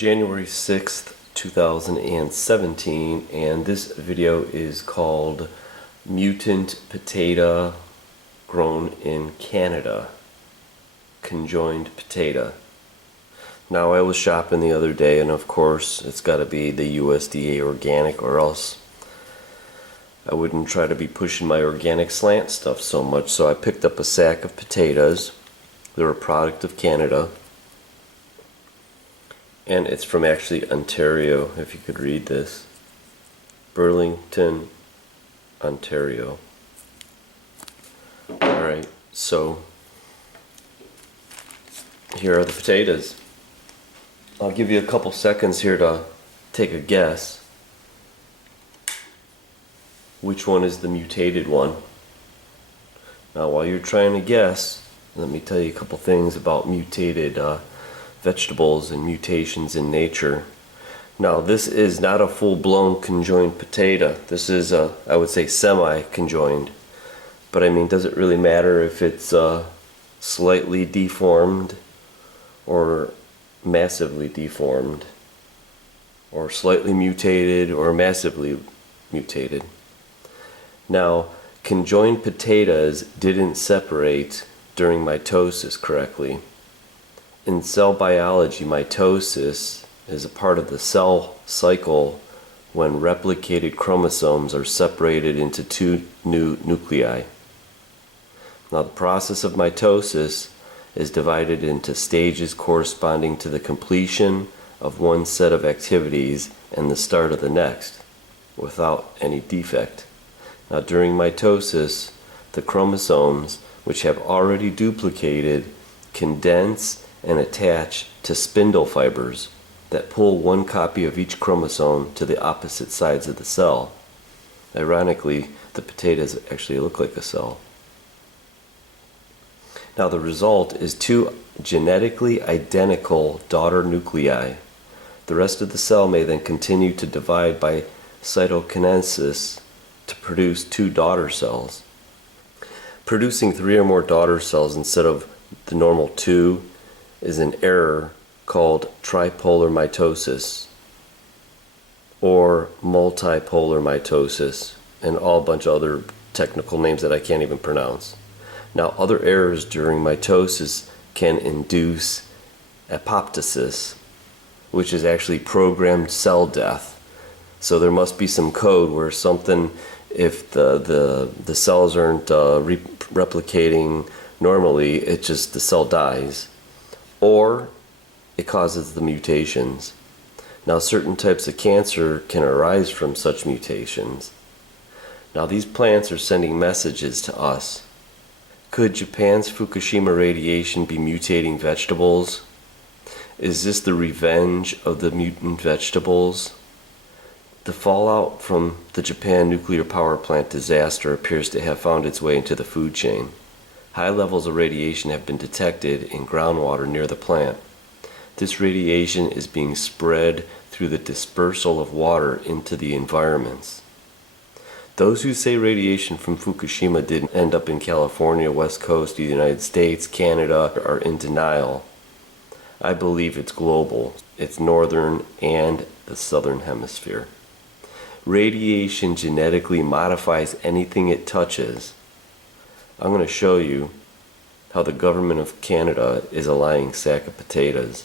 January 6th, 2017, and this video is called Mutant Potato Grown in Canada. Conjoined potato. Now, I was shopping the other day, and of course it's got to be the USDA organic, or else I wouldn't try to be pushing my organic slant stuff so much. So I picked up a sack of potatoes. They're a product of Canada, and it's from actually Ontario, if you could read this. Burlington, Ontario. Alright, so here are the potatoes. I'll give you a couple seconds here to take a guess which one is the mutated one. Now, while you're trying to guess, let me tell you a couple things about mutated vegetables and mutations in nature. Now, this is not a full-blown conjoined potato. This is I would say semi-conjoined. But I mean, does it really matter if it's slightly deformed or massively deformed, or slightly mutated or massively mutated? Now, conjoined potatoes didn't separate during mitosis correctly. In cell biology, mitosis is a part of the cell cycle when replicated chromosomes are separated into two new nuclei. Now, the process of mitosis is divided into stages corresponding to the completion of one set of activities and the start of the next, without any defect. Now, during mitosis, the chromosomes, which have already duplicated, condense and attach to spindle fibers that pull one copy of each chromosome to the opposite sides of the cell. Ironically, the potatoes actually look like a cell. Now, the result is two genetically identical daughter nuclei. The rest of the cell may then continue to divide by cytokinesis to produce two daughter cells. Producing three or more daughter cells instead of the normal two is an error called tripolar mitosis or multipolar mitosis, and all a bunch of other technical names that I can't even pronounce. Now, other errors during mitosis can induce apoptosis, which is actually programmed cell death. So there must be some code where something, if the cells aren't replicating normally, it just, the cell dies, or it causes the mutations. Now, certain types of cancer can arise from such mutations. Now, these plants are sending messages to us. Could Japan's Fukushima radiation be mutating vegetables? Is this the revenge of the mutant vegetables? The fallout from the Japan nuclear power plant disaster appears to have found its way into the food chain. High levels of radiation have been detected in groundwater near the plant. This radiation is being spread through the dispersal of water into the environments. Those who say radiation from Fukushima didn't end up in California, West Coast, the United States, Canada, are in denial. I believe it's global. It's northern and the southern hemisphere. Radiation genetically modifies anything it touches. I'm going to show you how the government of Canada is a lying sack of potatoes.